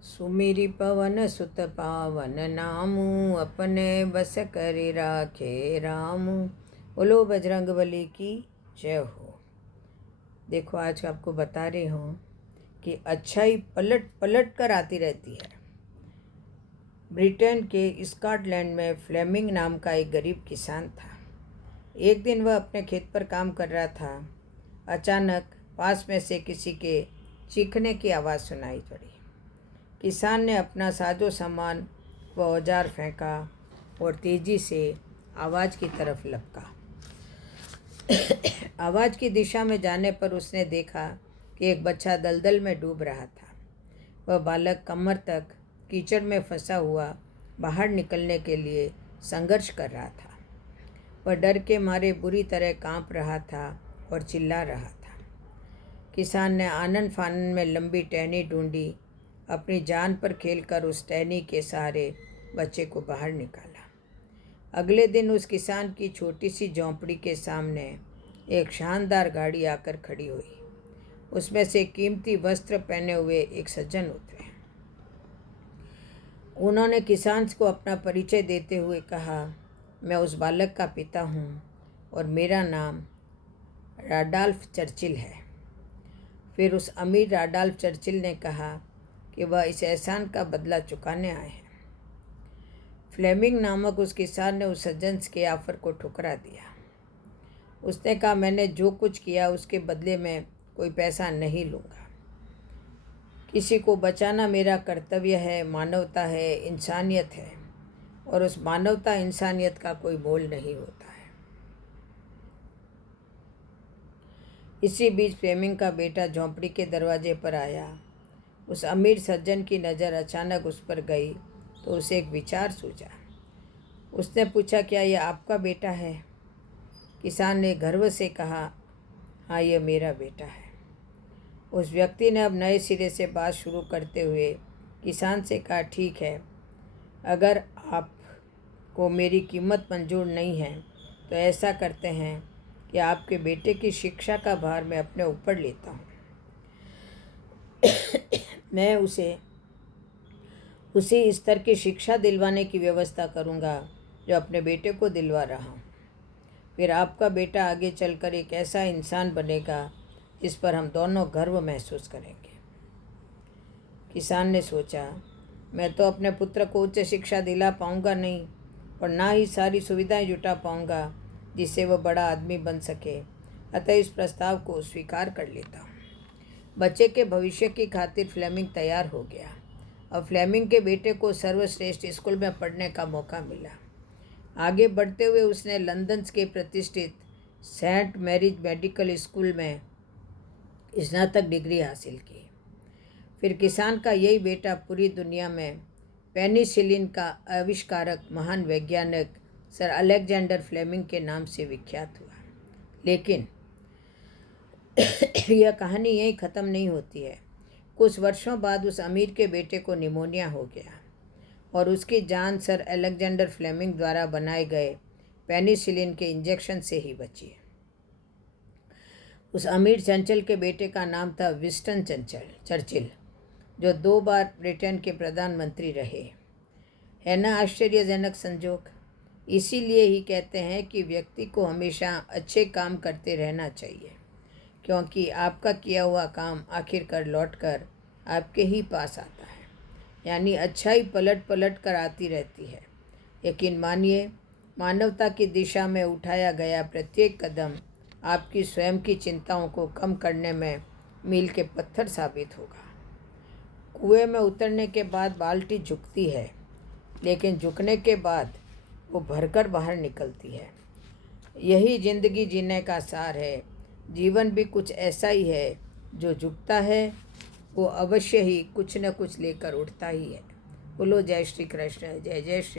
सुमिरि पवन सुत पावन नामू, अपने बस करि राखे रामू। बोलो बजरंगबली की जय हो। देखो आज आपको बता रही हूँ कि अच्छाई पलट पलट कर आती रहती है। ब्रिटेन के स्कॉटलैंड में फ्लेमिंग नाम का एक गरीब किसान था। एक दिन वह अपने खेत पर काम कर रहा था। अचानक पास में से किसी के चीखने की आवाज़ सुनाई पड़ी। किसान ने अपना साजो सामान व औजार फेंका और तेजी से आवाज़ की तरफ लपका। आवाज़ की दिशा में जाने पर उसने देखा कि एक बच्चा दलदल में डूब रहा था। वह बालक कमर तक कीचड़ में फंसा हुआ बाहर निकलने के लिए संघर्ष कर रहा था। वह डर के मारे बुरी तरह कांप रहा था और चिल्ला रहा था। किसान ने आनन फानन में लंबी टहनी ढूंढी। अपनी जान पर खेलकर उस टहनी के सहारे बच्चे को बाहर निकाला। अगले दिन उस किसान की छोटी सी झोंपड़ी के सामने एक शानदार गाड़ी आकर खड़ी हुई। उसमें से कीमती वस्त्र पहने हुए एक सज्जन उतरे। उन्होंने किसान को अपना परिचय देते हुए कहा, मैं उस बालक का पिता हूँ और मेरा नाम राडॉल्फ चर्चिल है। फिर उस अमीर राडॉल्फ चर्चिल ने कहा कि वह इस एहसान का बदला चुकाने आए हैं। फ्लेमिंग नामक उस किसान ने उस सज्जन के ऑफर को ठुकरा दिया। उसने कहा, मैंने जो कुछ किया उसके बदले में कोई पैसा नहीं लूँगा। किसी को बचाना मेरा कर्तव्य है, मानवता है, इंसानियत है, और उस मानवता इंसानियत का कोई मोल नहीं होता है। इसी बीच फ्लेमिंग का बेटा झोंपड़ी के दरवाजे पर आया। उस अमीर सज्जन की नज़र अचानक उस पर गई तो उसे एक विचार सूझा। उसने पूछा, क्या यह आपका बेटा है? किसान ने गर्व से कहा, हाँ, यह मेरा बेटा है। उस व्यक्ति ने अब नए सिरे से बात शुरू करते हुए किसान से कहा, ठीक है, अगर आपको मेरी कीमत मंजूर नहीं है तो ऐसा करते हैं कि आपके बेटे की शिक्षा का भार मैं अपने ऊपर लेता हूँ। मैं उसे उसी स्तर की शिक्षा दिलवाने की व्यवस्था करूँगा जो अपने बेटे को दिलवा रहा हूँ। फिर आपका बेटा आगे चलकर एक ऐसा इंसान बनेगा जिस पर हम दोनों गर्व महसूस करेंगे। किसान ने सोचा, मैं तो अपने पुत्र को उच्च शिक्षा दिला पाऊँगा नहीं और ना ही सारी सुविधाएं जुटा पाऊँगा जिससे वह बड़ा आदमी बन सके, अतः इस प्रस्ताव को स्वीकार कर लेता हूँ। बच्चे के भविष्य की खातिर फ्लेमिंग तैयार हो गया। अब फ्लेमिंग के बेटे को सर्वश्रेष्ठ स्कूल में पढ़ने का मौका मिला। आगे बढ़ते हुए उसने लंदन के प्रतिष्ठित सेंट मैरीज मेडिकल स्कूल में स्नातक डिग्री हासिल की। फिर किसान का यही बेटा पूरी दुनिया में पेनिसिलिन का आविष्कारक महान वैज्ञानिक सर अलेक्जेंडर फ्लेमिंग के नाम से विख्यात हुआ। लेकिन यह कहानी यहीं ख़त्म नहीं होती है। कुछ वर्षों बाद उस अमीर के बेटे को निमोनिया हो गया और उसकी जान सर अलेक्जेंडर फ्लेमिंग द्वारा बनाए गए पेनिसिलिन के इंजेक्शन से ही बची। उस अमीर चंचल के बेटे का नाम था विंस्टन चर्चिल, जो 2 बार ब्रिटेन के प्रधानमंत्री रहे। है ना आश्चर्यजनक संजोग। इसीलिए ही कहते हैं कि व्यक्ति को हमेशा अच्छे काम करते रहना चाहिए, क्योंकि आपका किया हुआ काम आखिरकार लौटकर आपके ही पास आता है। यानी अच्छाई पलट पलट कर आती रहती है। यकीन मानिए, मानवता की दिशा में उठाया गया प्रत्येक कदम आपकी स्वयं की चिंताओं को कम करने में मील के पत्थर साबित होगा। कुएं में उतरने के बाद बाल्टी झुकती है, लेकिन झुकने के बाद वो भरकर बाहर निकलती है। यही जिंदगी जीने का सार है। जीवन भी कुछ ऐसा ही है, जो झुकता है वो अवश्य ही कुछ न कुछ लेकर उठता ही है। बोलो जय श्री कृष्ण, जय जय श्री।